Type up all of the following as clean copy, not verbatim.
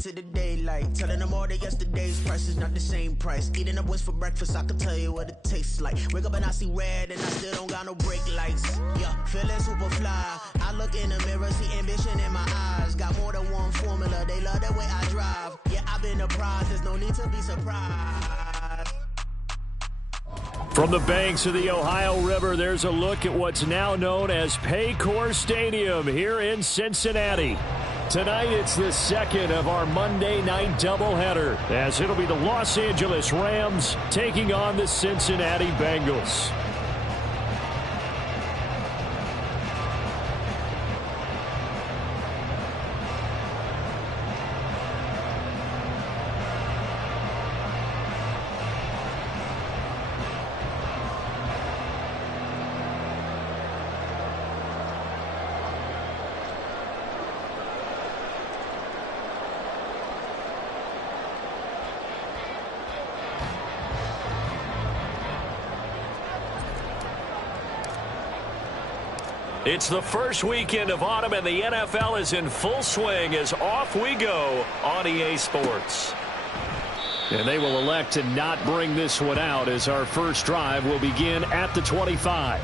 into the daylight. Telling them all that yesterday's price is not the same price. Eating up what's for breakfast, I can tell you what it tastes like. Wake up and I see red and I still don't got no brake lights. Yeah, feeling super fly. I look in the mirror, see ambition in my eyes. Got more than one formula, they love the way I drive. Yeah, I've been a prize, there's no need to be surprised. From the banks of the Ohio River, there's a look at what's now known as Paycor Stadium here in Cincinnati. Tonight, it's the second of our Monday night doubleheader, as it'll be the Los Angeles Rams taking on the Cincinnati Bengals. It's the first weekend of autumn, and the NFL is in full swing as off we go on EA Sports. And they will elect to not bring this one out as our first drive will begin at the 25.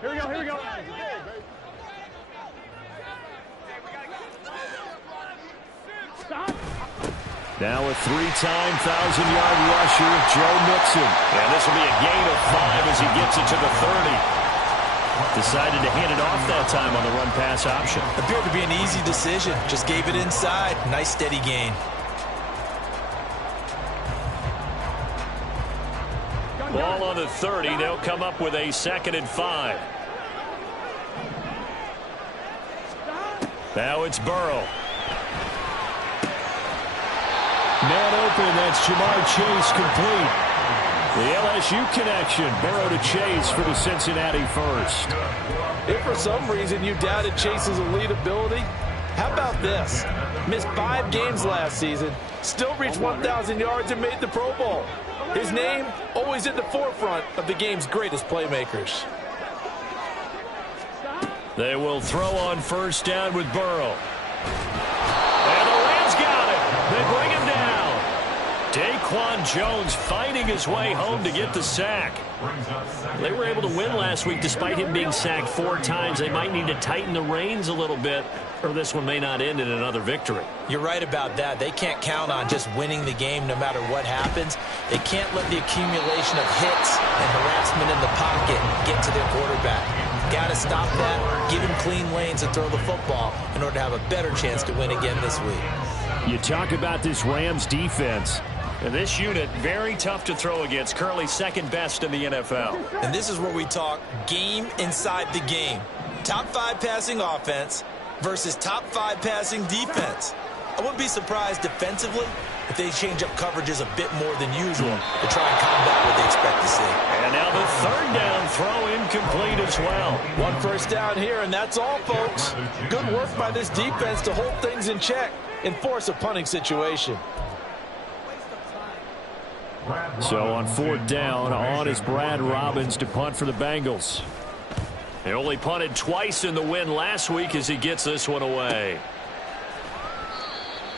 Here we go. Now a three-time 1,000-yard rusher, Joe Mixon. And this will be a gain of 5 as he gets it to the 30. Decided to hand it off that time on the run-pass option. Appeared to be an easy decision. Just gave it inside. Nice steady gain. Ball on the 30. They'll come up with a 2nd and 5. Now it's Burrow. Man open, that's Jamar Chase complete. The LSU connection, Burrow to Chase for the Cincinnati first. If for some reason you doubted Chase's elite ability, how about this? Missed 5 games last season, still reached 1,000 yards and made the Pro Bowl. His name always at the forefront of the game's greatest playmakers. They will throw on first down with Burrow. And the Rams got it. They bring him down. Daquan Jones fighting his way home to get the sack. They were able to win last week despite him being sacked 4 times. They might need to tighten the reins a little bit, or this one may not end in another victory. You're right about that. They can't count on just winning the game no matter what happens. They can't let the accumulation of hits and harassment in the pocket get to their quarterback. Got to stop that, give him clean lanes and throw the football in order to have a better chance to win again this week. You talk about this Rams defense. And this unit, very tough to throw against, currently 2nd best in the NFL. And this is where we talk game inside the game. Top 5 passing offense versus top 5 passing defense. I wouldn't be surprised defensively if they change up coverages a bit more than usual to try and combat what they expect to see. And now the 3rd down throw incomplete as well. 1 first down here, and that's all, folks. Good work by this defense to hold things in check and force a punting situation. So on 4th down, on is Brad Robbins to punt for the Bengals. They only punted twice in the win last week as he gets this one away.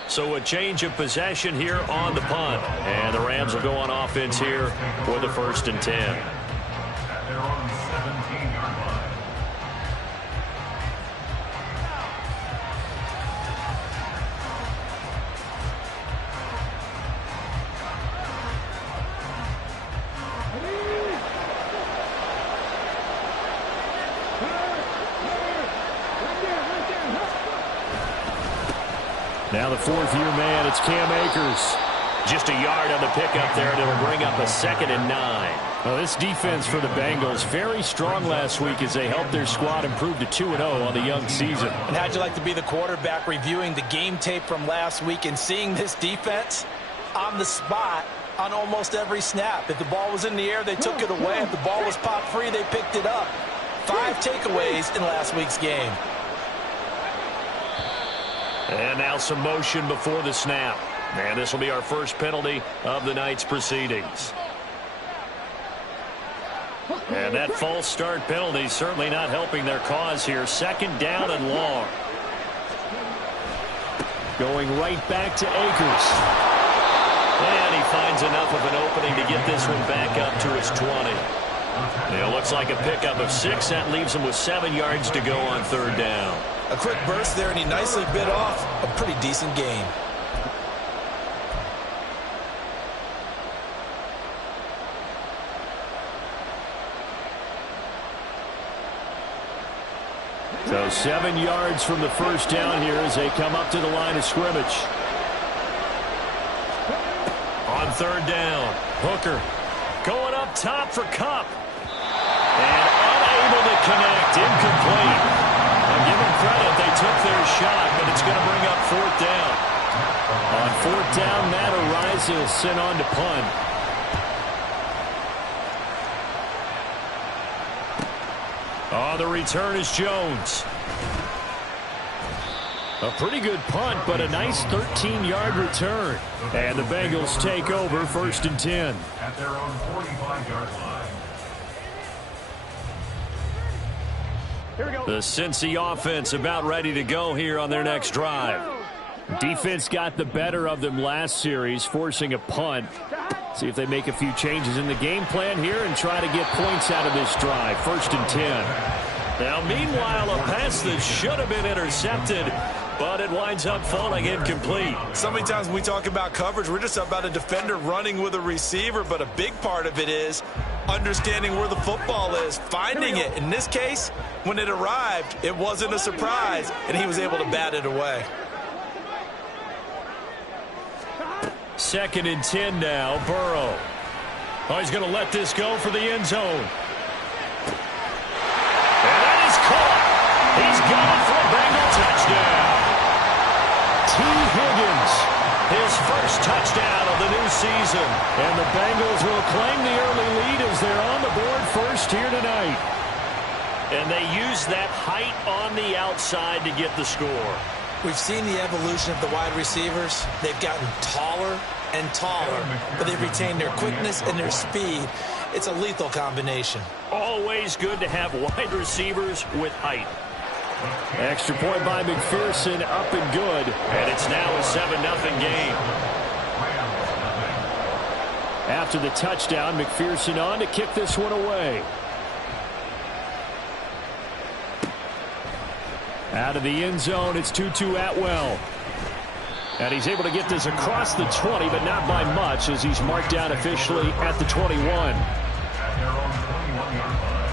So a change of possession here on the punt. And the Rams will go on offense here for the 1st and 10. Now the 4th-year man, it's Cam Akers. Just a yard on the pickup there, and it'll bring up a 2nd and 9. Well, this defense for the Bengals, very strong last week as they helped their squad improve to 2-0 on the young season. And how'd you like to be the quarterback reviewing the game tape from last week and seeing this defense on the spot on almost every snap. If the ball was in the air, they took it away. If the ball was popped free, they picked it up. 5 takeaways in last week's game. And now some motion before the snap. And this will be our first penalty of the night's proceedings. And that false start penalty certainly not helping their cause here. 2nd down and long. Going right back to Akers. And he finds enough of an opening to get this one back up to his 20. It looks like a pickup of 6. That leaves him with 7 yards to go on 3rd down. A quick burst there, and he nicely bit off a pretty decent gain. So 7 yards from the first down here as they come up to the line of scrimmage. On 3rd down, Hooker going up top for Kupp. And unable to connect, incomplete. I'll give them credit, they took their shot, but it's going to bring up 4th down. On 4th down, Matt Araiza sent on to punt. Oh, the return is Jones. A pretty good punt, but a nice 13-yard return. And the Bengals take over 1st and 10. At their own 45-yard line. Here we go. The Cincy offense about ready to go here on their next drive. Defense got the better of them last series, forcing a punt. See if they make a few changes in the game plan here and try to get points out of this drive. 1st and 10. Now, meanwhile, a pass that should have been intercepted, but it winds up falling incomplete. So many times when we talk about coverage, we're just about a defender running with a receiver, but a big part of it is understanding where the football is, finding it. In this case, when it arrived, it wasn't a surprise, and he was able to bat it away. 2nd and 10 now, Burrow. Oh, he's going to let this go for the end zone. And that is caught. He's got it for a Bengal touchdown. T. Higgins, his first touchdown of the new season. And the Bengals will claim the early lead as they're on the board first here tonight. And they use that height on the outside to get the score. We've seen the evolution of the wide receivers. They've gotten taller and taller, but they've retained their quickness and their speed. It's a lethal combination. Always good to have wide receivers with height. Extra point by McPherson, up and good. And it's now a 7-0 game. After the touchdown, McPherson on to kick this one away. Out of the end zone, it's Tutu Atwell. And he's able to get this across the 20, but not by much, as he's marked down officially at the 21. At their own 21-yard line.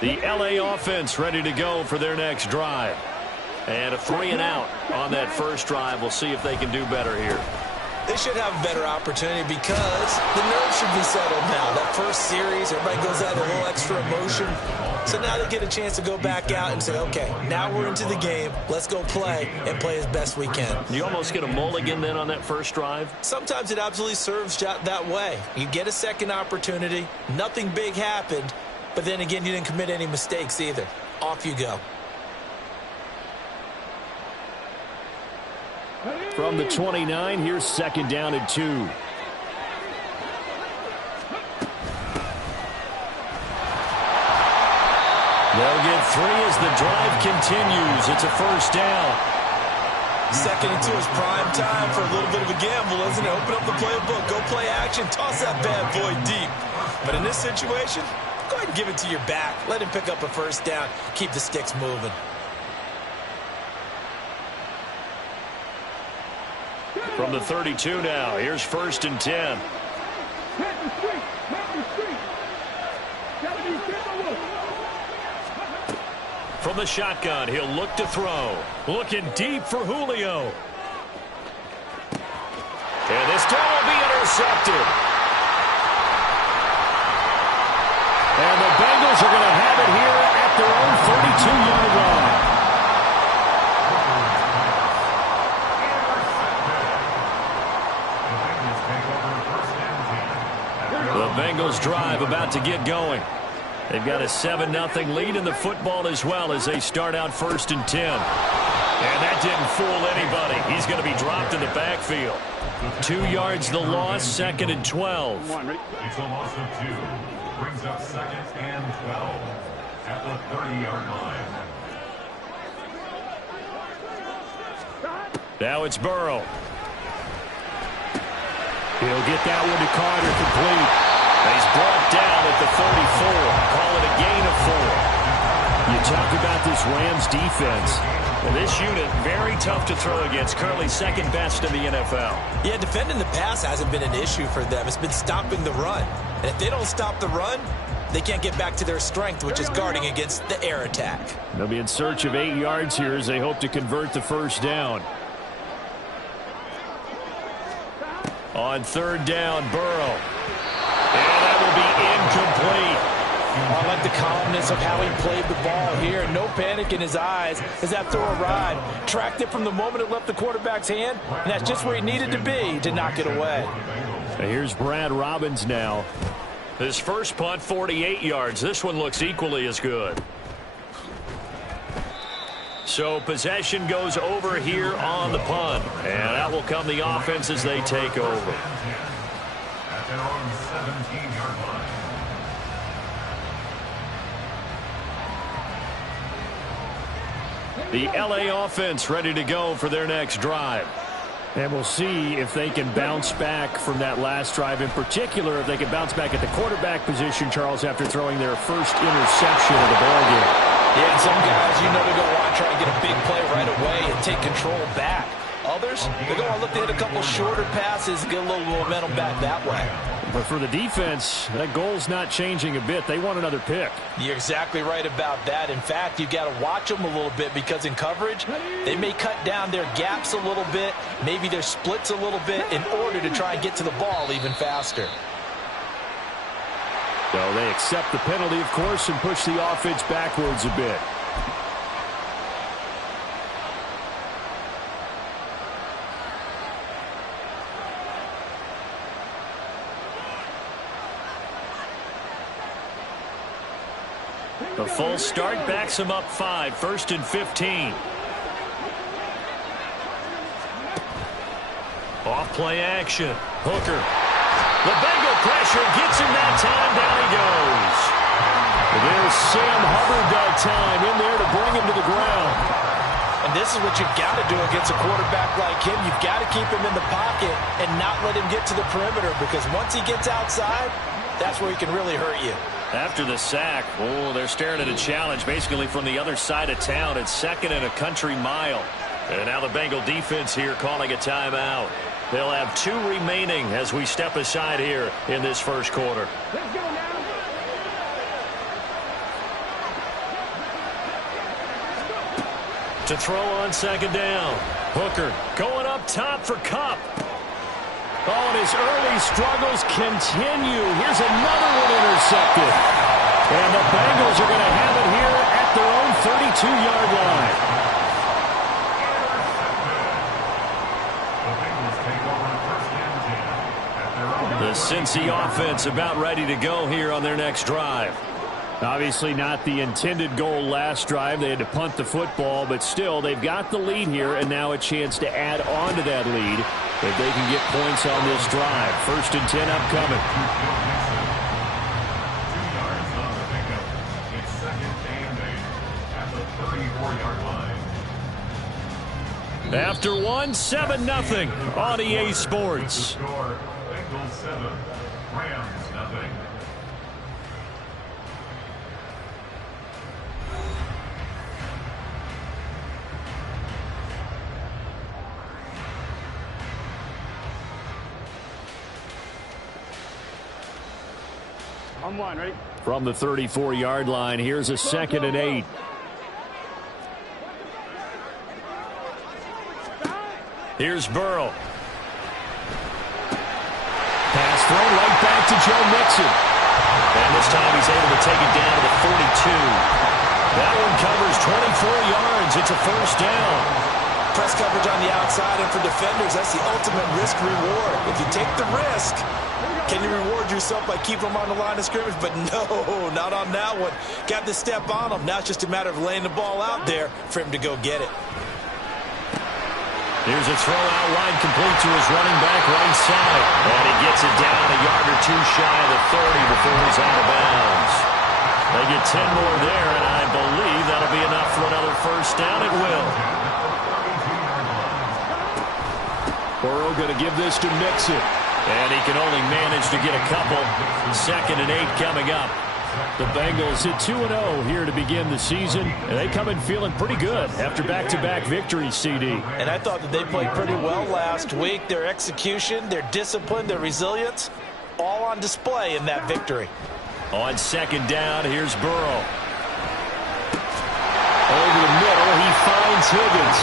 The LA offense ready to go for their next drive. And a 3-and-out on that first drive. We'll see if they can do better here. They should have a better opportunity because the nerves should be settled now. That first series, everybody goes out with a little extra emotion. So now they get a chance to go back out and say, okay, now we're into the game. Let's go play and play as best we can. You almost get a mulligan then on that first drive? Sometimes it absolutely serves that way. You get a second opportunity. Nothing big happened. But then again, you didn't commit any mistakes either. Off you go. From the 29, here's 2nd down and 2. They'll get 3 as the drive continues. It's a first down. 2nd and 2 is prime time for a little bit of a gamble, isn't it? Open up the playbook, go play action, toss that bad boy deep. But in this situation, go ahead and give it to your back. Let him pick up a first down. Keep the sticks moving. From the 32 now, here's 1st and 10. From the shotgun, he'll look to throw. Looking deep for Julio. And this throw will be intercepted. 32-yard line. The Bengals drive about to get going. They've got a 7-0 lead in the football as well as they start out 1st and 10. And that didn't fool anybody. He's going to be dropped in the backfield. 2 yards the loss, 2nd and 12. It's a loss of 2. Brings up 2nd and 12 at the 30-yard line. Now it's Burrow. He'll get that one to Carter, complete. He's brought down at the 34. Call it a gain of 4. You talk about this Rams defense. This unit, very tough to throw against. Currently 2nd best in the NFL. Yeah, defending the pass hasn't been an issue for them. It's been stopping the run. And if they don't stop the run, they can't get back to their strength, which is guarding against the air attack. They'll be in search of 8 yards here as they hope to convert the 1st down. On 3rd down, Burrow. And that will be incomplete. I like the calmness of how he played the ball here. No panic in his eyes as that throw arrived. Tracked it from the moment it left the quarterback's hand, and that's just where he needed to be to knock it away. Here's Brad Robbins now. His first punt, 48 yards. This one looks equally as good. So possession goes over here on the punt. And that will come the offense as they take over. At their own 17-yard line. The LA offense ready to go for their next drive. And we'll see if they can bounce back from that last drive. In particular, if they can bounce back at the quarterback position, Charles, after throwing their first interception of the ballgame. Yeah, and some guys, you know, they're going to want to try to get a big play right away and take control back. Others, they're going to look to hit a couple shorter passes and get a little momentum back that way. But for the defense, that goal's not changing a bit. They want another pick. You're exactly right about that. In fact, you've got to watch them a little bit because in coverage, they may cut down their gaps a little bit, maybe their splits a little bit in order to try and get to the ball even faster. So they accept the penalty, of course, and push the offense backwards a bit. The full start backs him up 5, 1st and 15. Off play action. Hooker. The Bengal pressure gets him that time. Down he goes. There's Sam Hubbard that time in there to bring him to the ground. And this is what you've got to do against a quarterback like him. You've got to keep him in the pocket and not let him get to the perimeter because once he gets outside, that's where he can really hurt you. After the sack, they're staring at a challenge basically from the other side of town. It's 2nd and a country mile. And now the Bengal defense here calling a timeout. They'll have 2 remaining as we step aside here in this first quarter. Let's go now. To throw on 2nd down. Hooker going up top for Kupp. Oh, and his early struggles continue. Here's another one intercepted. And the Bengals are going to have it here at their own 32-yard line. The Cincy offense about ready to go here on their next drive. Obviously not the intended goal last drive. They had to punt the football, but still they've got the lead here and now a chance to add on to that lead if they can get points on this drive. 1st and 10 upcoming. 2 yards on the pickup. It's 2nd and 8 at the 34-yard line. After 7-0 on EA Sports. Score, Bengals 7, Rams nothing. On 1, ready? From the 34-yard line, here's a 2nd and 8. Here's Burrow. Pass thrown right back to Joe Mixon. And this time he's able to take it down to the 42. That one covers 24 yards. It's a first down. Press coverage on the outside, and for defenders, that's the ultimate risk-reward. If you take the risk, can you reward yourself by keeping them on the line of scrimmage? But no, not on that one. Got to step on them. Now it's just a matter of laying the ball out there for him to go get it. Here's a throw out wide, complete to his running back right side. And he gets it down a yard or two shy of the 30 before he's out of bounds. They get 10 more there, and I believe that'll be enough for another first down. It will. Burrow going to give this to Mixon. And he can only manage to get a couple. 2nd and 8 coming up. The Bengals hit 2-0 here to begin the season. And they come in feeling pretty good after back-to-back victories, CD. And I thought that they played pretty well last week. Their execution, their discipline, their resilience, all on display in that victory. On 2nd down, here's Burrow. Over the middle, he finds Higgins.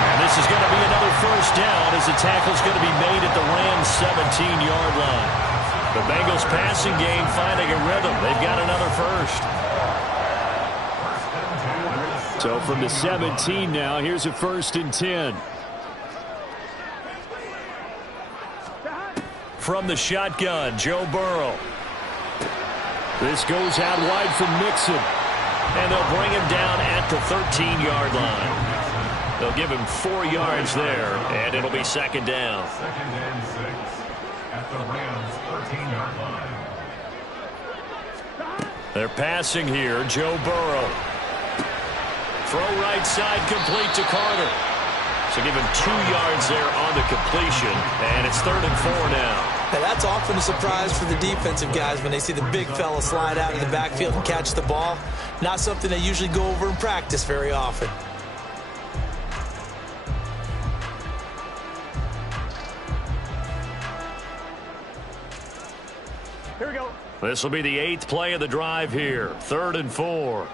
And this is going to be another first down as the tackle's going to be made at the Rams' 17-yard line. The Bengals passing game finding a rhythm. They've got another first. So from the 17 now, here's a 1st and 10. From the shotgun, Joe Burrow. This goes out wide from Mixon. And they'll bring him down at the 13-yard line. They'll give him 4 yards there, and it'll be 2nd down. 2nd and 6 at the Rams' 13-yard line. They're passing here, Joe Burrow. Throw right side, complete to Carter. So give him 2 yards there on the completion, and it's 3rd and 4 now. Now that's often a surprise for the defensive guys when they see the big fella slide out of the backfield and catch the ball. Not something they usually go over in practice very often. Here we go. This will be the 8th play of the drive here. 3rd and 4.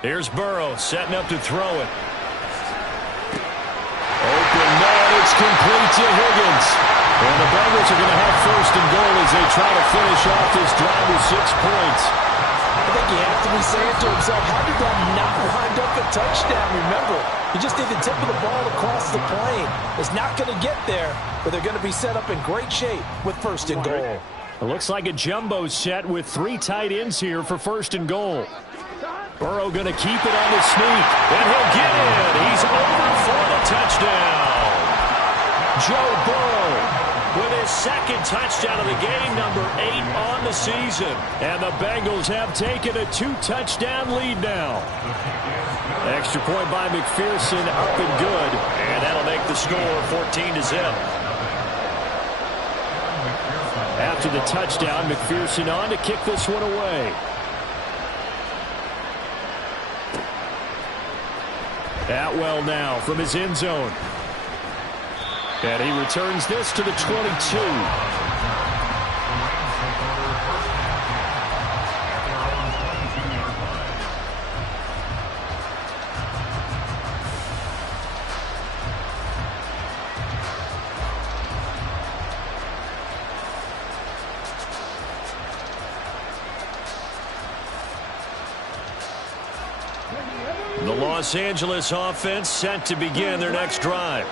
Here's Burrow setting up to throw it. Open man, it's complete to Higgins. And the Bengals are going to have 1st and goal as they try to finish off this drive with 6 points. I think he has to be saying to himself, how did that not wind up a touchdown? Remember, he just did the tip of the ball across the plane. It's not going to get there, but they're going to be set up in great shape with 1st and goal. It looks like a jumbo set with 3 tight ends here for 1st and goal. Burrow going to keep it on the sneak, and he'll get in. He's over for the touchdown. Joe Burrow with his 2nd touchdown of the game, number 8 on the season. And the Bengals have taken a 2-touchdown lead now. Extra point by McPherson, up and good. And that'll make the score 14-0. After the touchdown, McPherson on to kick this one away. Atwell now from his end zone. And he returns this to the 22. The Los Angeles offense set to begin their next drive.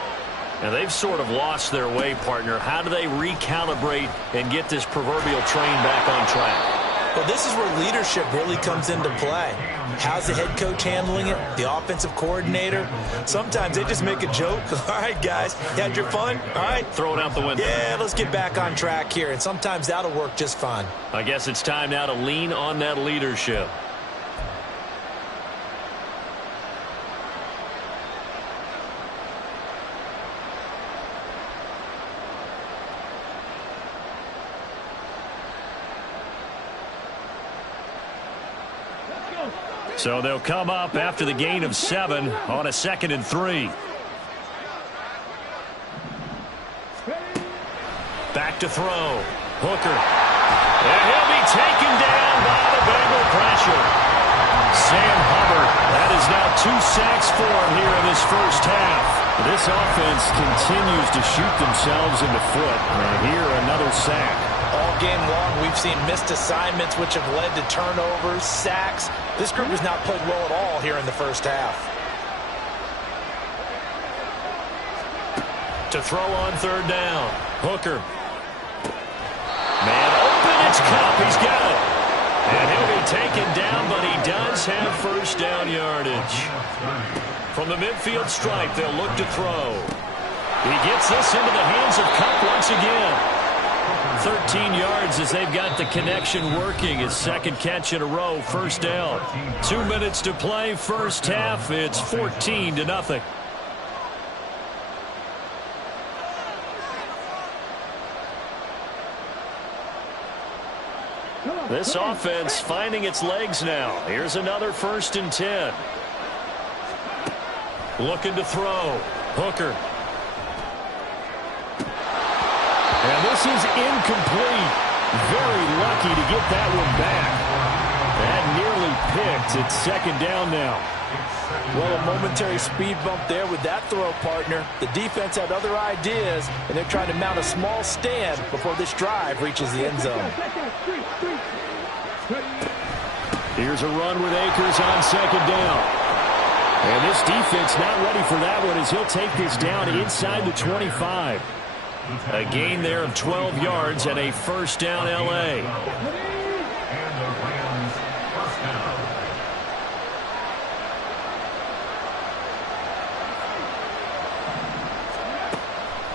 And they've sort of lost their way, partner. How do they recalibrate and get this proverbial train back on track? Well, this is where leadership really comes into play. How's the head coach handling it? The offensive coordinator? Sometimes they just make a joke. All right, guys, you had your fun? All right. Throw it out the window. Yeah, let's get back on track here. And sometimes that'll work just fine. I guess it's time now to lean on that leadership. So they'll come up after the gain of 7 on a 2nd and 3. Back to throw. Hooker. And he'll be taken down by the Bengal pressure. Sam Hubbard. That is now 2 sacks for him here in this first half. This offense continues to shoot themselves in the foot. And here another sack. All game long, we've seen missed assignments, which have led to turnovers, sacks. This group has not played well at all here in the first half. To throw on third down. Hooker. Man open, it's Cup. He's got it. And he'll be taken down, but he does have first down yardage. From the midfield stripe, they'll look to throw. He gets this into the hands of Cup once again. 13 yards as they've got the connection working. His second catch in a row, first down. 2 minutes to play, first half. It's 14-0. This offense finding its legs now. Here's another 1st and 10. Looking to throw. Hooker. And this is incomplete. Very lucky to get that one back. That nearly picked. It's second down now. Well, a momentary speed bump there with that throw, partner. The defense had other ideas, and they're trying to mount a small stand before this drive reaches the end zone. Here's a run with Akers on second down. And this defense not ready for that one as he'll take this down inside the 25. A gain there of 12 yards and a first down L.A.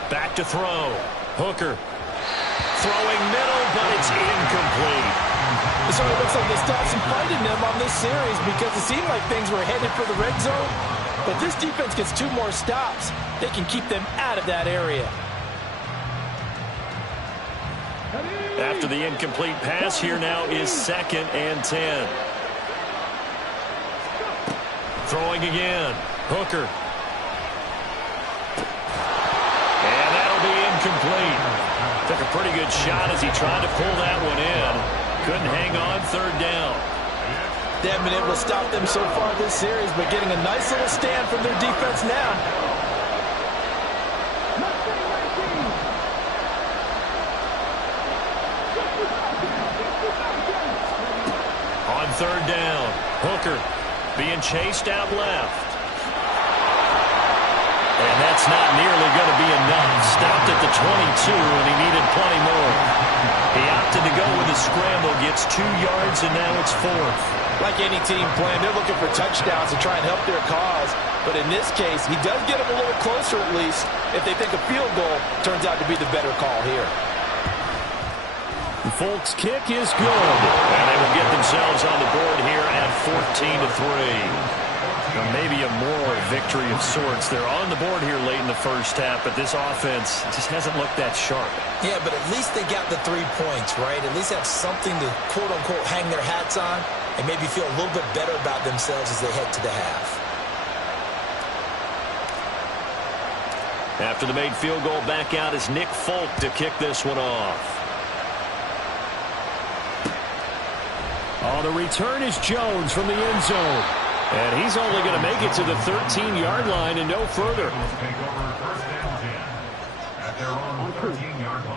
Back to throw. Hooker. Throwing middle, but it's incomplete. So it looks like they stopped some fight in them on this series because it seemed like things were headed for the red zone. But this defense gets 2 more stops. They can keep them out of that area. After the incomplete pass, here now is 2nd and 10. Throwing again. Hooker. And that'll be incomplete. Took a pretty good shot as he tried to pull that one in. Couldn't hang on, third down. They haven't been able to stop them so far this series, but getting a nice little stand from their defense now. On third down, Hooker being chased out left. And that's not nearly going to be enough. Stopped at the 22, and he needed plenty more. He opted to go with a scramble, gets 2 yards, and now it's 4th. Like any team playing, they're looking for touchdowns to try and help their cause. But in this case, he does get them a little closer at least if they think a field goal turns out to be the better call here. Folk's kick is good. And they will get themselves on the board here at 14-3. Now maybe a moral victory of sorts. They're on the board here late in the first half, but this offense just hasn't looked that sharp. Yeah, but at least they got the 3 points, right? At least have something to, quote-unquote, hang their hats on and maybe feel a little bit better about themselves as they head to the half. After the made field goal, back out is Nick Folk to kick this one off. Oh, the return is Jones from the end zone. And he's only going to make it to the 13-yard line and no further.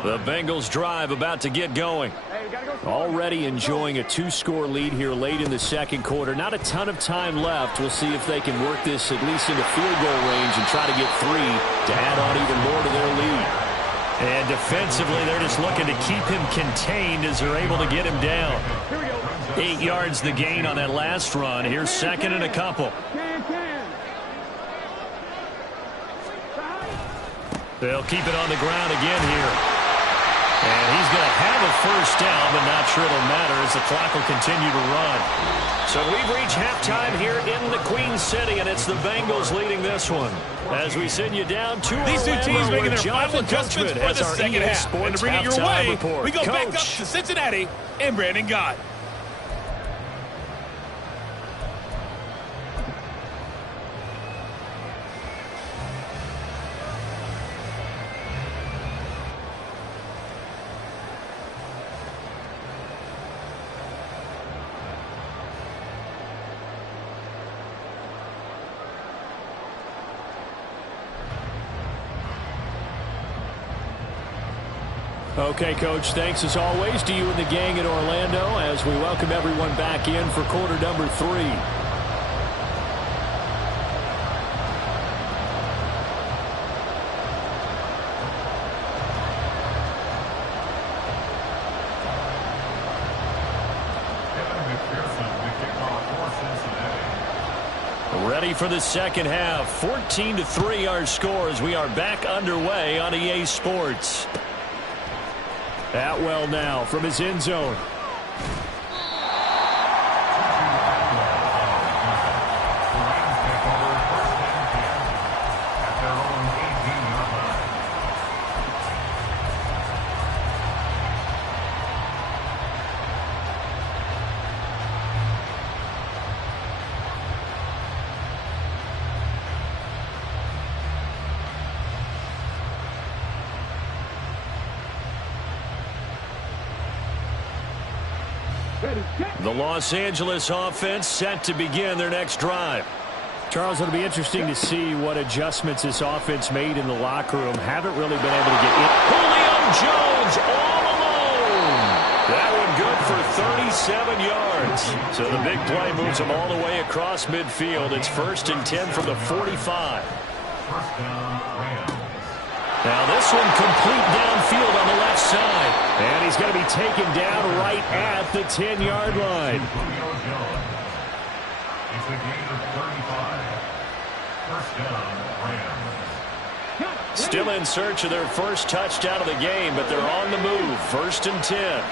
The Bengals drive about to get going. Already enjoying a 2-score lead here late in the second quarter. Not a ton of time left. We'll see if they can work this at least into field goal range and try to get 3 to add on even more to their lead. And defensively, they're just looking to keep him contained as they're able to get him down. 8 yards the gain on that last run. Here's 2nd and a couple. They'll keep it on the ground again here. And he's going to have a first down, but not sure it'll matter as the clock will continue to run. So we've reached halftime here in the Queen City, and it's the Bengals leading this one. As we send you down to these two teams making their final adjustments for the second half. And to bring it your way, report. We go Coach. Back up to Cincinnati and Brandon Gott. Okay, Coach, thanks as always to you and the gang in Orlando as we welcome everyone back in for quarter number 3. Ready for the second half. 14-3 our score as we are back underway on EA Sports. Atwell now from his end zone. The Los Angeles offense set to begin their next drive. Charles, it'll be interesting to see what adjustments this offense made in the locker room. Haven't really been able to get in. Julio Jones all alone. That one good for 37 yards. So the big play moves him all the way across midfield. It's 1st and 10 from the 45. Now this one complete downfield on the left side. And he's going to be taken down right at the 10-yard line. It's a gain of 35. First down, Rams. Still in search of their first touchdown of the game, but they're on the move. 1st and 10.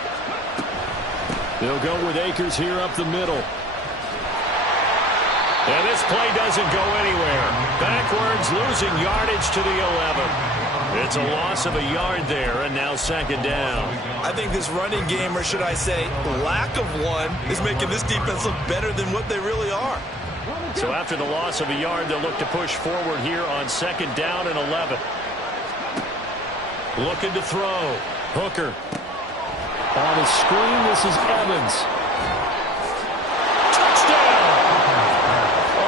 They'll go with Akers here up the middle. And this play doesn't go anywhere. Backwards, losing yardage to the 11. It's a loss of a yard there, and now 2nd down. I think this running game, or should I say lack of one, is making this defense look better than what they really are. So after the loss of a yard, they'll look to push forward here on 2nd down and 11. Looking to throw. Hooker. On the screen, this is Evans. Touchdown!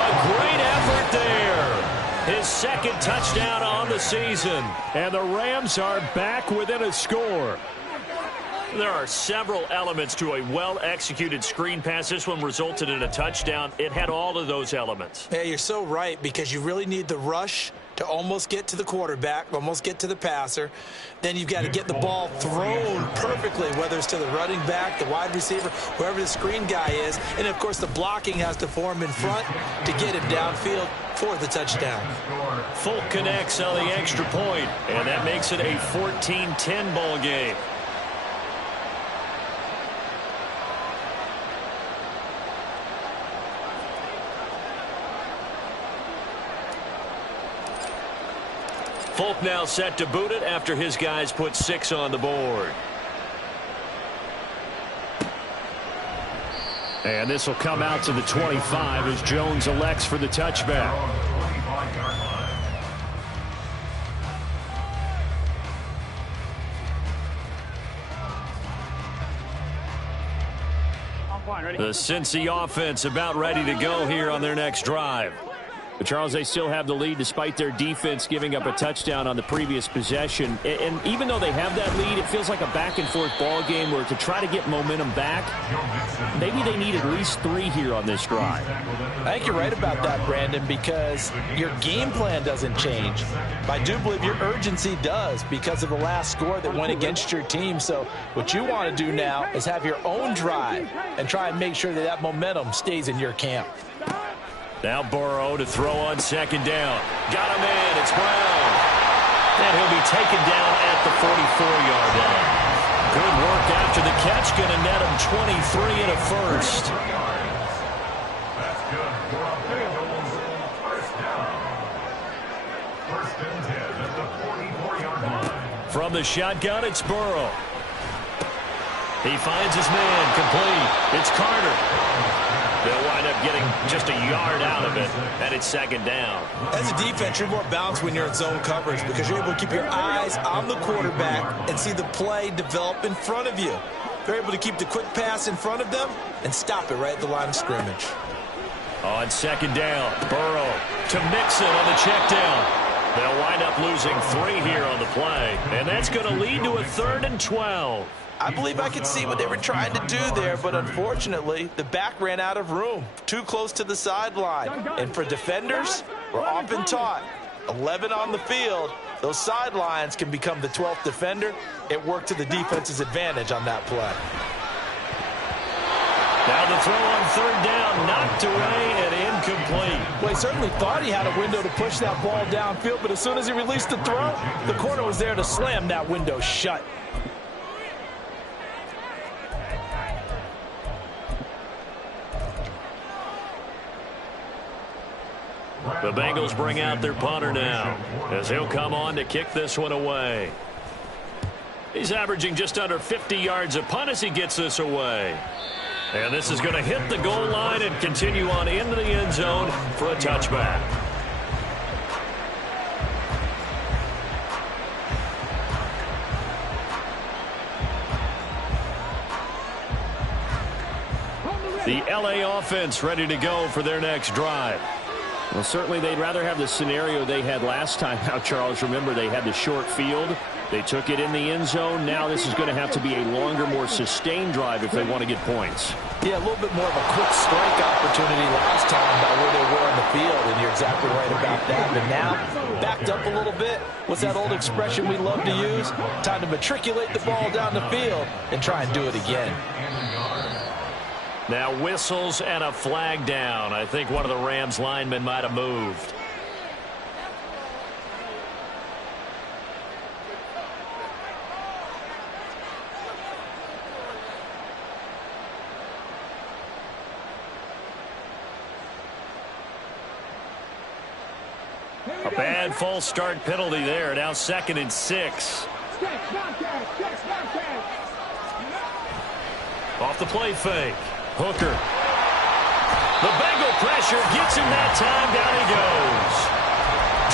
A great effort there. His 2nd touchdown on the season. And the Rams are back within a score. There are several elements to a well-executed screen pass. This one resulted in a touchdown. It had all of those elements. Yeah, you're so right, because you really need the rush to almost get to the quarterback, almost get to the passer. Then you've got to get the ball thrown perfectly, whether it's to the running back, the wide receiver, whoever the screen guy is. And, of course, the blocking has to form in front to get him downfield for the touchdown. Folk connects on the extra point, and that makes it a 14-10 ball game. Folk now set to boot it after his guys put 6 on the board. And this will come out to the 25 as Jones elects for the touchback. The Cincy offense about ready to go here on their next drive. But Charles, they still have the lead despite their defense giving up a touchdown on the previous possession. And even though they have that lead, it feels like a back-and-forth ball game where to try to get momentum back, maybe they need at least 3 here on this drive. I think you're right about that, Brandon, because your game plan doesn't change. But I do believe your urgency does because of the last score that went against your team. So what you want to do now is have your own drive and try and make sure that that momentum stays in your camp. Now Burrow to throw on 2nd down. Got him in. It's Brown. And he'll be taken down at the 44-yard line. Good work after the catch. Going to net him 23 and a first. That's good. First down. 1st and 10 at the 44-yard line. From the shotgun, it's Burrow. He finds his man. Complete. It's Carter. They'll wind up getting just a yard out of it, and it's 2nd down. As a defense, you're more balanced when you're in zone coverage because you're able to keep your eyes on the quarterback and see the play develop in front of you. They're able to keep the quick pass in front of them and stop it right at the line of scrimmage. On 2nd down, Burrow to Mixon on the check down. They'll wind up losing 3 here on the play, and that's going to lead to a 3rd and 12. I believe I could see what they were trying to do there, but unfortunately, the back ran out of room, too close to the sideline. And for defenders, we're often taught, 11 on the field, those sidelines can become the 12th defender. It worked to the defense's advantage on that play. Now the throw on 3rd down, knocked away and incomplete. Well, he certainly thought he had a window to push that ball downfield, but as soon as he released the throw, the corner was there to slam that window shut. The Bengals bring out their punter now, as he'll come on to kick this one away. He's averaging just under 50 yards a punt as he gets this away. And this is going to hit the goal line and continue on into the end zone for a touchback. The LA offense ready to go for their next drive. Well, certainly they'd rather have the scenario they had last time. Now, Charles, remember, they had the short field. They took it in the end zone. Now this is going to have to be a longer, more sustained drive if they want to get points. Yeah, a little bit more of a quick strike opportunity last time by where they were on the field, and you're exactly right about that. But now, backed up a little bit. What's that old expression we love to use? Time to matriculate the ball down the field and try and do it again. Now whistles and a flag down. I think one of the Rams linemen might have moved. A bad false start penalty there. Now 2nd and 6. Off the play fake. Hooker. The Bengal pressure gets him that time. Down he goes.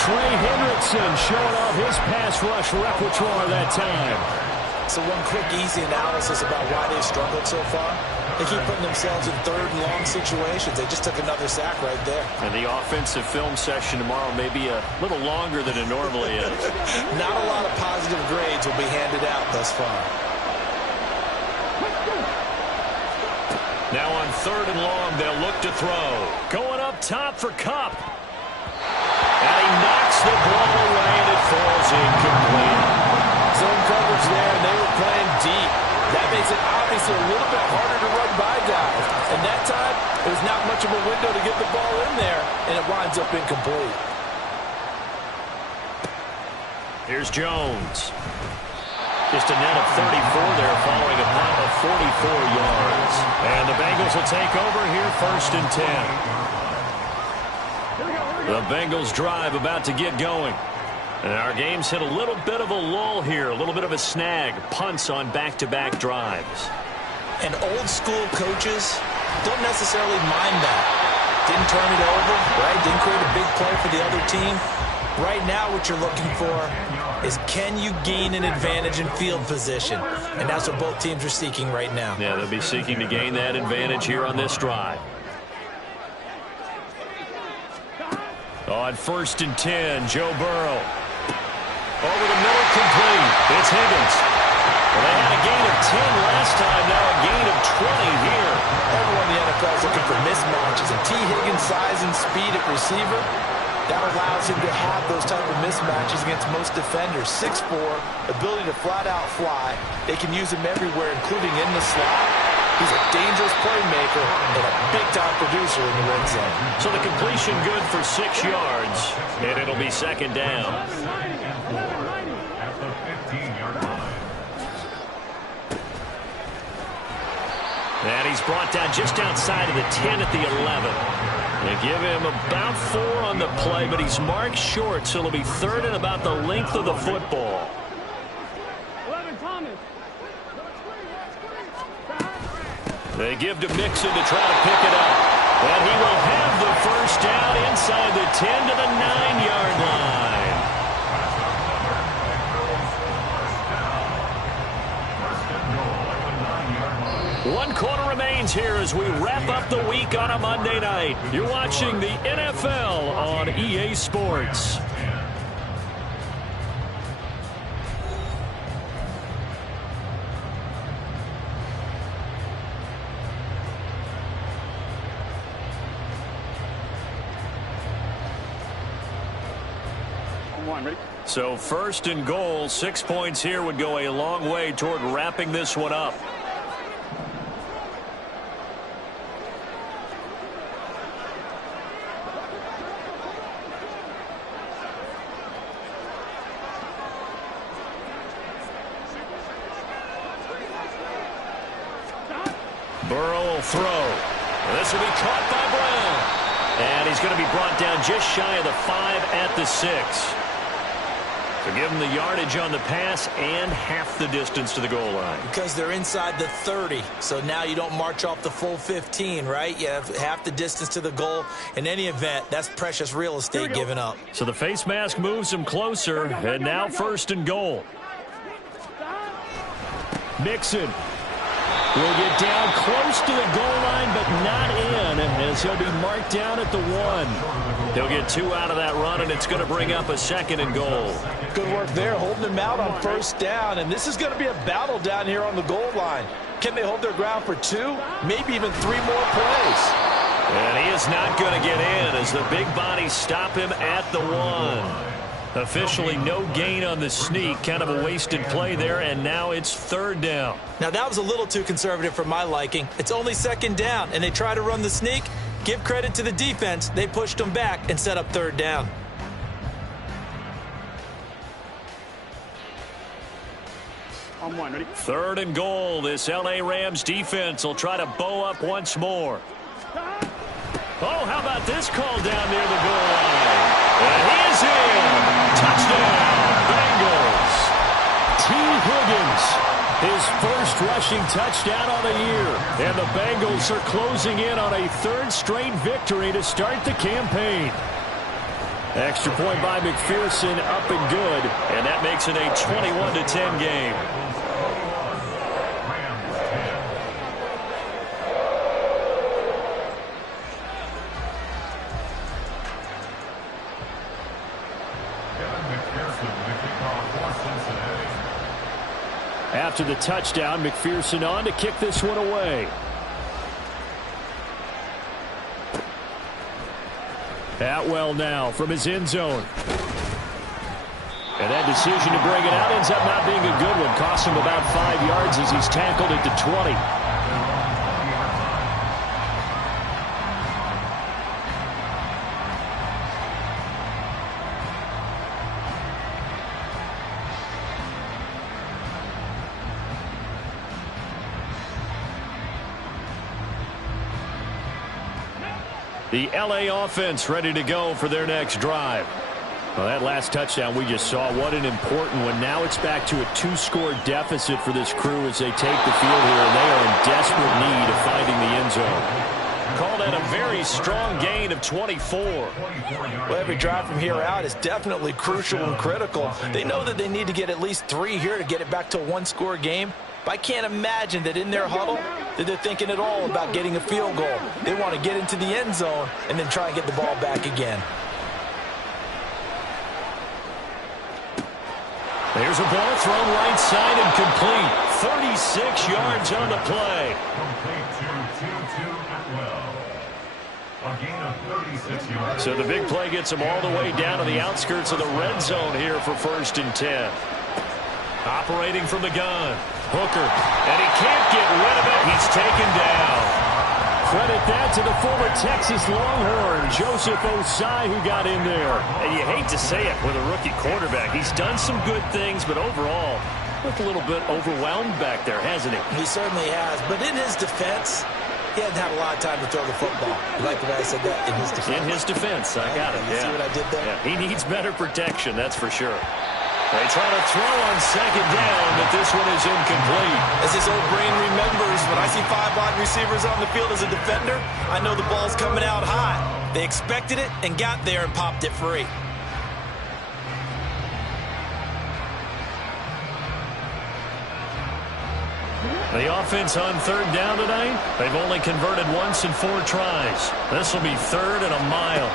Trey Hendrickson showing off his pass rush repertoire that time. So one quick, easy analysis about why they've struggled so far. They keep putting themselves in 3rd and long situations. They just took another sack right there. And the offensive film session tomorrow may be a little longer than it normally is. Not a lot of positive grades will be handed out thus far. Now on 3rd and long, they'll look to throw. Going up top for Kupp. And he knocks the ball away, and it falls incomplete. Zone coverage there, and they were playing deep. That makes it obviously a little bit harder to run by guys. And that time, it was not much of a window to get the ball in there, and it winds up incomplete. Here's Jones. Just a net of 34 there following a punt of 44 yards. And the Bengals will take over here 1st and 10. The Bengals drive about to get going. And our game's hit a little bit of a lull here, a little bit of a snag. Punts on back-to-back drives. And old school coaches don't necessarily mind that. Didn't turn it over, right? Didn't create a big play for the other team. Right now what you're looking for is, can you gain an advantage in field position? And that's what both teams are seeking right now. Yeah, they'll be seeking to gain that advantage here on this drive. On 1st and 10, Joe Burrow. Over the middle, complete. It's Higgins. Well, they had a gain of 10 last time, now a gain of 20 here. Everyone in the NFL is looking for mismatches, and T. Higgins' size and speed at receiver, that allows him to have those type of mismatches against most defenders. 6'4", ability to flat-out fly. They can use him everywhere, including in the slot. He's a dangerous playmaker and a big-time producer in the red zone. So the completion good for 6 yards, and it'll be 2nd down. At the 15-yard line. And he's brought down just outside of the 10 at the 11. They give him about 4 on the play, but he's marked short, so it'll be 3rd and about the length of the football. They give to Mixon to try to pick it up. And he will have the 1st down inside the 10 to the 9-yard line. One quarter remains here as we wrap up the week on a Monday night. You're watching the NFL on EA Sports. On one, ready? So 1st and goal, 6 points here would go a long way toward wrapping this one up. Burrow will throw. This will be caught by Brown. And he's going to be brought down just shy of the 5 at the 6. So give him the yardage on the pass and half the distance to the goal line. Because they're inside the 30. So now you don't march off the full 15, right? You have half the distance to the goal. In any event, that's precious real estate given up. So the face mask moves him closer. And now 1st and goal. Mixon will get down close to the goal line, but not in, as he'll be marked down at the 1. He'll get 2 out of that run, and it's going to bring up a 2nd and goal. Good work there, holding him out on 1st down, and this is going to be a battle down here on the goal line. Can they hold their ground for 2, maybe even 3 more plays? And he is not going to get in as the big bodies stop him at the 1. Officially no gain on the sneak, kind of a wasted play there, and now it's 3rd down. Now that was a little too conservative for my liking. It's only 2nd down, and they try to run the sneak. Give credit to the defense. They pushed them back and set up 3rd down. On one, ready? 3rd and goal. This L.A. Rams defense will try to bow up once more. Oh, how about this call down near the goal line? And he is in. Touchdown, Bengals. T. Higgins, his first rushing touchdown on the year. And the Bengals are closing in on a 3rd straight victory to start the campaign. Extra point by McPherson, up and good. And that makes it a 21-10 game. After the touchdown, McPherson on to kick this one away. Atwell now from his end zone. And that decision to bring it out ends up not being a good one. Costs him about 5 yards as he's tackled at the 20. The L.A. offense ready to go for their next drive. Well, that last touchdown we just saw, what an important one. Now it's back to a 2-score deficit for this crew as they take the field here, and they are in desperate need of finding the end zone. Call that a very strong gain of 24. Well, every drive from here out is definitely crucial and critical. They know that they need to get at least 3 here to get it back to a 1-score game. But I can't imagine that in their huddle that they're thinking at all about getting a field goal. They want to get into the end zone and then try and get the ball back again. There's a ball thrown right side and complete. 36 yards on the play. Complete to Atwell. A gain of 36 yards. So the big play gets him all the way down to the outskirts of the red zone here for 1st and 10. Operating from the gun. Hooker, and he can't get rid of it. He's taken down. Credit that to the former Texas Longhorn, Joseph Osai, who got in there. And you hate to say it with a rookie quarterback. He's done some good things, but overall, looked a little bit overwhelmed back there, hasn't he? He certainly has, but in his defense, he hasn't had a lot of time to throw the football. You like the way I said that? In his defense. In his defense, I got it. You see what I did there? Yeah, he needs better protection, that's for sure. They try to throw on 2nd down, but this one is incomplete. As his old brain remembers, when I see 5 wide receivers on the field as a defender, I know the ball's coming out high. They expected it and got there and popped it free. The offense on 3rd down tonight, they've only converted once in 4 tries. This will be 3rd and a mile.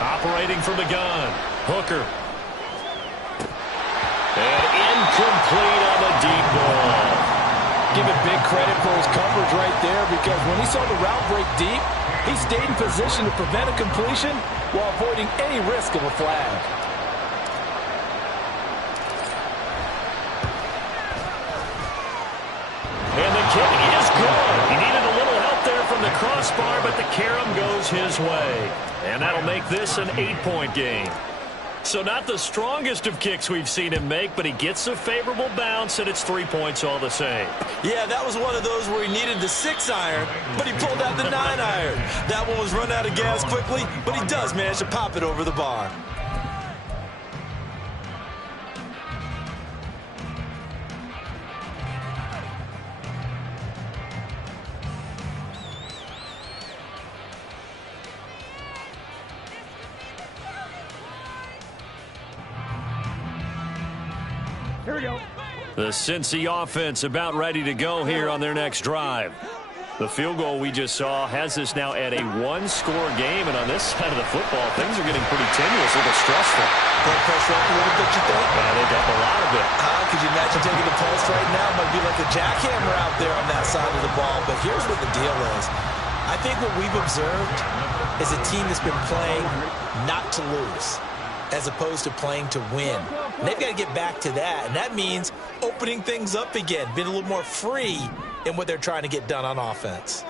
Operating from the gun, Hooker. And incomplete on the deep ball. Give it big credit for his coverage right there, because when he saw the route break deep, he stayed in position to prevent a completion while avoiding any risk of a flag. crossbar, but the carom goes his way. And that'll make this an 8-point game. So not the strongest of kicks we've seen him make, but he gets a favorable bounce, and it's 3 points all the same. Yeah, that was one of those where he needed the 6-iron, but he pulled out the 9-iron. That one was run out of gas quickly, but he does manage to pop it over the bar. Here we go. The Cincy offense about ready to go here on their next drive. The field goal we just saw has us now at a one-score game, and on this side of the football, things are getting pretty tenuous, a little stressful. Blood pressure up a little bit, you think? They've got a lot of it. Could you imagine taking the pulse right now? Might be like a jackhammer out there on that side of the ball, but here's what the deal is. I think what we've observed is a team that's been playing not to lose, as opposed to playing to win. And they've got to get back to that, and that means opening things up again, being a little more free in what they're trying to get done on offense.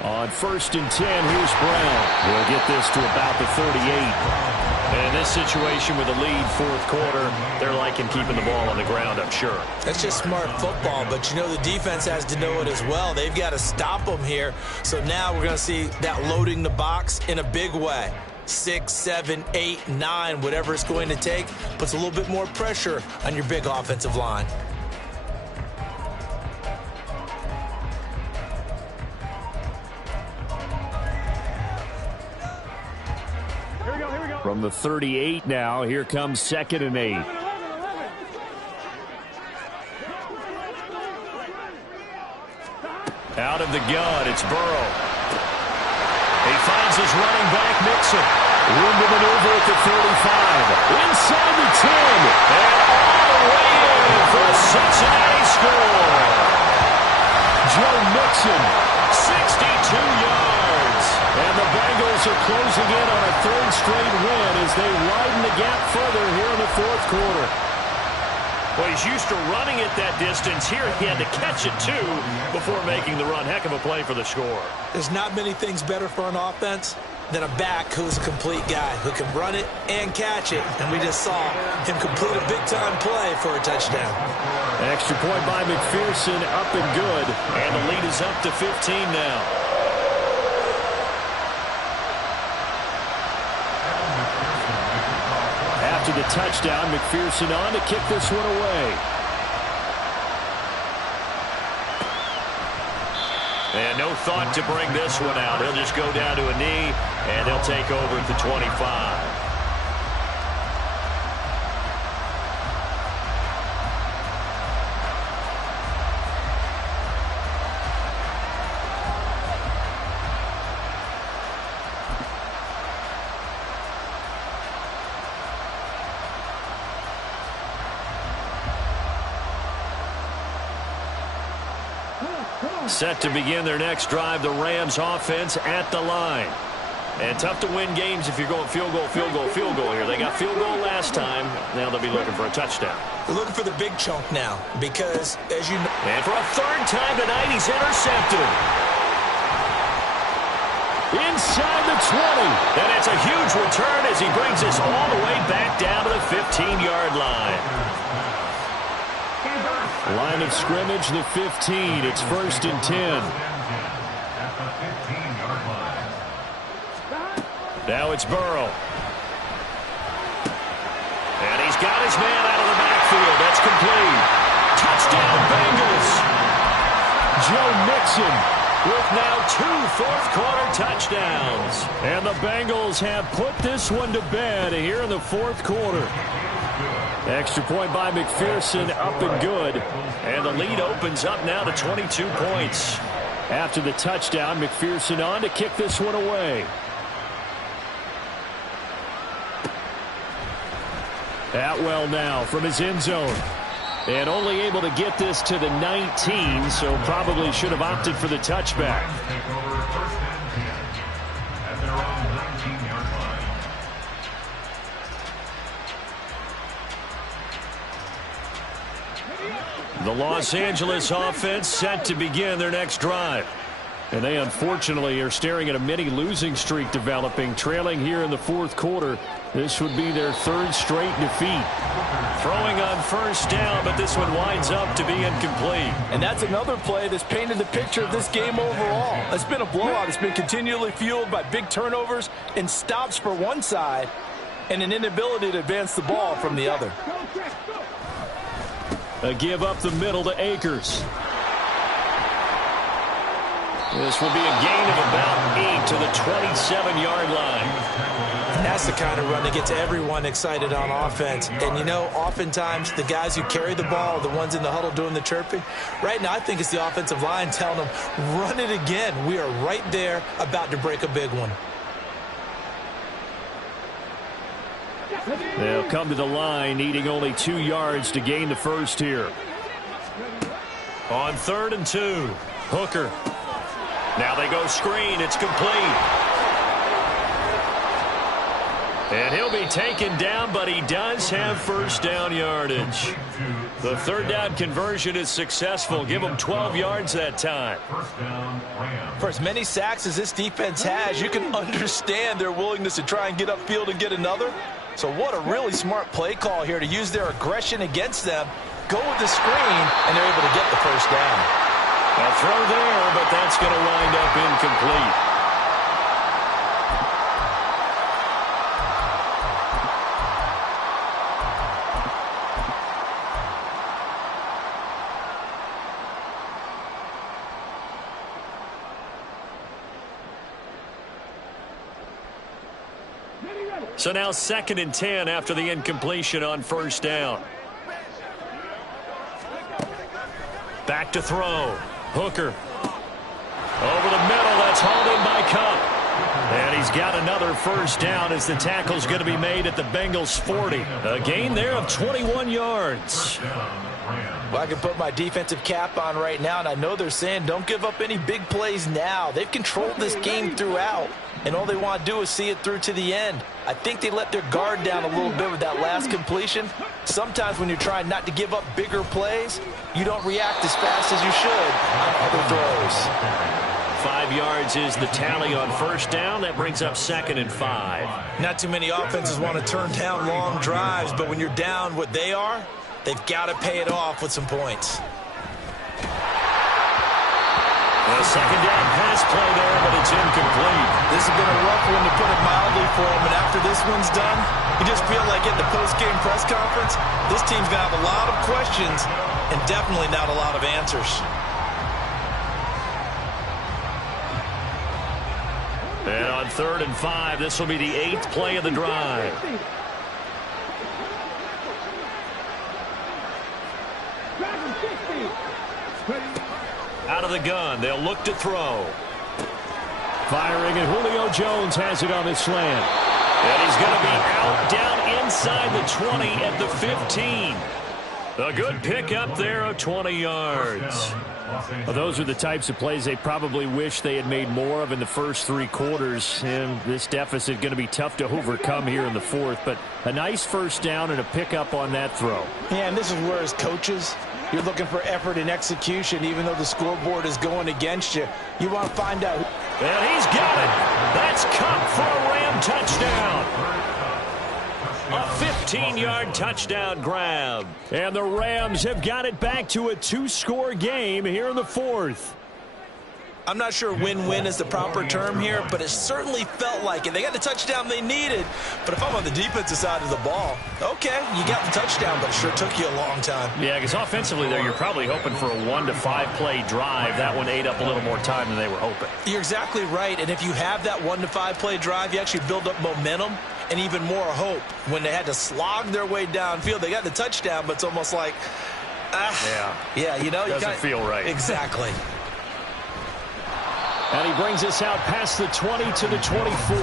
On 1st and 10, here's Brown. He'll get this to about the 38. And this situation with a lead 4th quarter, they're liking keeping the ball on the ground, I'm sure. That's just smart football, but you know the defense has to know it as well. They've got to stop them here. So now we're going to see that loading the box in a big way. 6, 7, 8, 9, whatever it's going to take, puts a little bit more pressure on your big offensive line. From the 38 now, here comes 2nd and 8. Out of the gun, it's Burrow. He finds his running back, Mixon. Room to maneuver at the 35. Inside the 10. And all the way in for a Cincinnati score. Joe Mixon, 62 yards. And the Bengals are closing in on a 3rd straight win as they widen the gap further here in the 4th quarter. Well, he's used to running it that distance. Here he had to catch it, too, before making the run. Heck of a play for the score. There's not many things better for an offense than a back who's a complete guy, who can run it and catch it. And we just saw him complete a big-time play for a touchdown. An extra point by McPherson, up and good. And the lead is up to 15 now. After the touchdown, McPherson on to kick this one away. And no thought to bring this one out. He'll just go down to a knee, and they'll take over at the 25. Set to begin their next drive, the Rams offense at the line. And tough to win games if you're going field goal, field goal, field goal here. They got field goal last time. Now they'll be looking for a touchdown. They're looking for the big chunk now because, as you know... And for a 3rd time tonight, he's intercepted. Inside the 20. And it's a huge return as he brings us all the way back down to the 15-yard line. Line of scrimmage, the 15. It's 1st and 10. Now it's Burrow. And he's got his man out of the backfield. That's complete. Touchdown, Bengals. Joe Mixon with now 2 4th-quarter touchdowns. And the Bengals have put this one to bed here in the 4th quarter. Extra point by McPherson, up and good. And the lead opens up now to 22 points. After the touchdown, McPherson on to kick this one away. Atwell now from his end zone. And only able to get this to the 19, so probably should have opted for the touchback. The Los Angeles offense set to begin their next drive. And they unfortunately are staring at a mini losing streak developing, trailing here in the fourth quarter. This would be their third straight defeat. Throwing on first down, but this one winds up to be incomplete. And that's another play that's painted the picture of this game overall. It's been a blowout. It's been continually fueled by big turnovers and stops for one side and an inability to advance the ball from the other. A give up the middle to Akers. This will be a gain of about 8 to the 27-yard line. And that's the kind of run that gets everyone excited on offense. And, you know, oftentimes the guys who carry the ball are the ones in the huddle doing the chirping. Right now, I think it's the offensive line telling them, run it again. We are right there about to break a big one. They'll come to the line, needing only 2 yards to gain the first here. On 3rd and 2, Hooker. Now they go screen. It's complete. And he'll be taken down, but he does have first down yardage. The third down conversion is successful. Give him 12 yards that time. For as many sacks as this defense has, you can understand their willingness to try and get upfield and get another. So what a really smart play call here to use their aggression against them, go with the screen, and they're able to get the first down. A throw there, but that's going to wind up incomplete. So now 2nd and 10 after the incompletion on first down. Back to throw. Hooker. Over the middle. That's hauled in by Cup. And he's got another first down as the tackle's going to be made at the Bengals 40. A gain there of 21 yards. Well, I can put my defensive cap on right now, and I know they're saying don't give up any big plays now. They've controlled this game throughout, and all they want to do is see it through to the end. I think they let their guard down a little bit with that last completion. Sometimes when you're trying not to give up bigger plays, you don't react as fast as you should on other throws. 5 yards is the tally on first down. That brings up 2nd and 5. Not too many offenses want to turn down long drives, but when you're down what they are, they've got to pay it off with some points. A second down pass play there, but it's incomplete. This has been a rough one, to put it mildly, for him, and after this one's done, you just feel like at the post-game press conference, this team's going to have a lot of questions and definitely not a lot of answers. And on 3rd and 5, this will be the 8th play of the drive. Out of the gun, they'll look to throw. Firing, and Julio Jones has it on his slant. And he's going to be out down inside the 20 at the 15. A good pickup there of 20 yards. Well, those are the types of plays they probably wish they had made more of in the first 3 quarters. And this deficit going to be tough to overcome here in the fourth. But a nice first down and a pickup on that throw. Yeah, and this is where, as coaches, you're looking for effort and execution. Even though the scoreboard is going against you, you want to find out. And he's got it. That's Cup for a Ram touchdown. A 15-yard touchdown grab. And the Rams have got it back to a 2-score game here in the fourth. I'm not sure win-win is the proper term here, but it certainly felt like it. They got the touchdown they needed, but if I'm on the defensive side of the ball, okay, you got the touchdown, but it sure took you a long time. Yeah, because offensively there, you're probably hoping for a 1 to 5 play drive. That one ate up a little more time than they were hoping. You're exactly right, and if you have that 1 to 5 play drive, you actually build up momentum and even more hope. When they had to slog their way downfield, they got the touchdown, but it's almost like, yeah, you know, doesn't feel right. Exactly. And he brings us out past the 20 to the 24.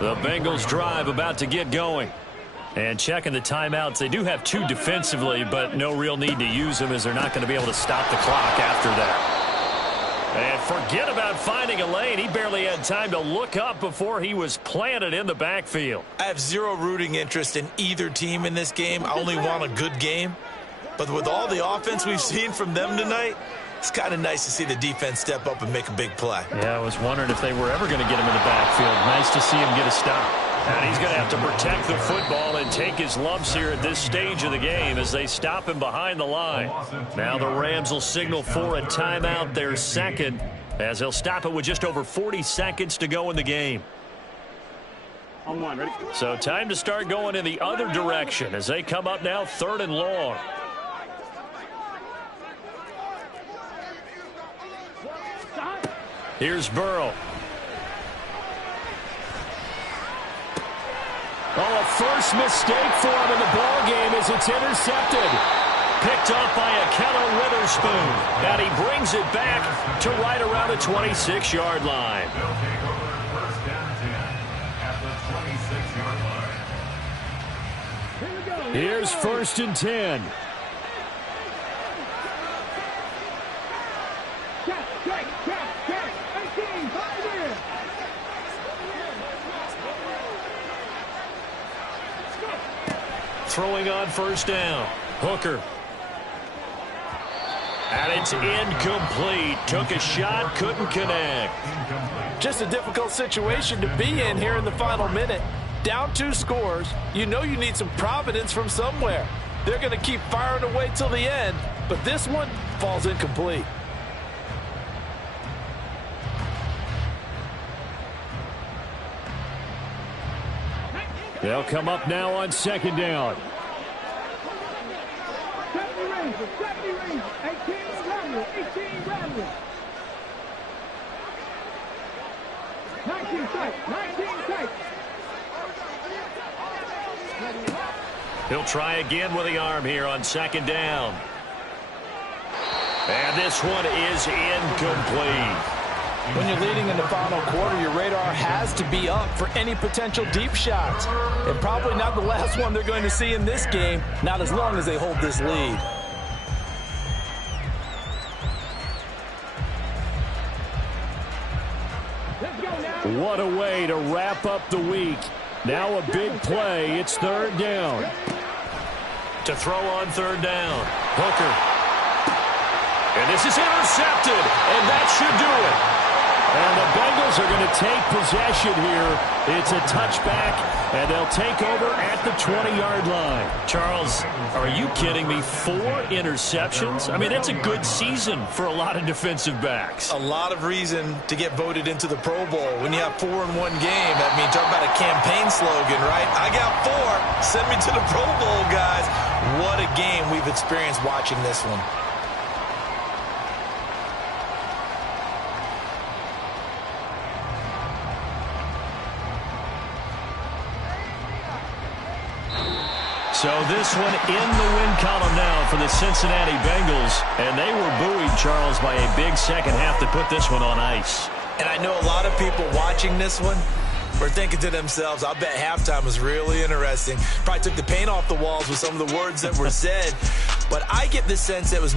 The Bengals drive about to get going. And checking the timeouts, they do have 2 defensively, but no real need to use them as they're not going to be able to stop the clock after that. And forget about finding a lane. He barely had time to look up before he was planted in the backfield. I have zero rooting interest in either team in this game. I only want a good game. But with all the offense we've seen from them tonight, it's kind of nice to see the defense step up and make a big play. Yeah, I was wondering if they were ever going to get him in the backfield. Nice to see him get a stop. And he's going to have to protect the football and take his lumps here at this stage of the game as they stop him behind the line. Now the Rams will signal for a timeout, their second, as they'll stop it with just over 40 seconds to go in the game. On one, ready? So time to start going in the other direction as they come up now 3rd and long. Here's Burrow. Oh, a first mistake for him in the ball game as it's intercepted. Picked up by Akello Witherspoon. And he brings it back to right around the 26-yard line. They'll take over 1st and 10 at the 26-yard line. Here's 1st and 10. Throwing on 1st down. Hooker. And it's incomplete. Took a shot, couldn't connect. Just a difficult situation to be in here in the final minute. Down 2 scores. You know you need some providence from somewhere. They're going to keep firing away till the end, but this one falls incomplete. They'll come up now on 2nd down. He'll try again with the arm here on 2nd down. And this one is incomplete. When you're leading in the final quarter, your radar has to be up for any potential deep shots. And probably not the last one they're going to see in this game, not as long as they hold this lead. What a way to wrap up the week. Now a big play. It's 3rd down. To throw on 3rd down. Hooker. And this is intercepted. And that should do it. And the Bengals are going to take possession here. It's a touchback, and they'll take over at the 20-yard line. Charles, are you kidding me? 4 interceptions? I mean, that's a good season for a lot of defensive backs. A lot of reason to get voted into the Pro Bowl. When you have 4 in one game, I mean, talk about a campaign slogan, right? I got 4. Send me to the Pro Bowl, guys. What a game we've experienced watching this one. So this one in the win column now for the Cincinnati Bengals. And they were buoyed, Charles, by a big second half to put this one on ice. And I know a lot of people watching this one were thinking to themselves, I bet halftime was really interesting. Probably took the paint off the walls with some of the words that were said. But I get the sense that it was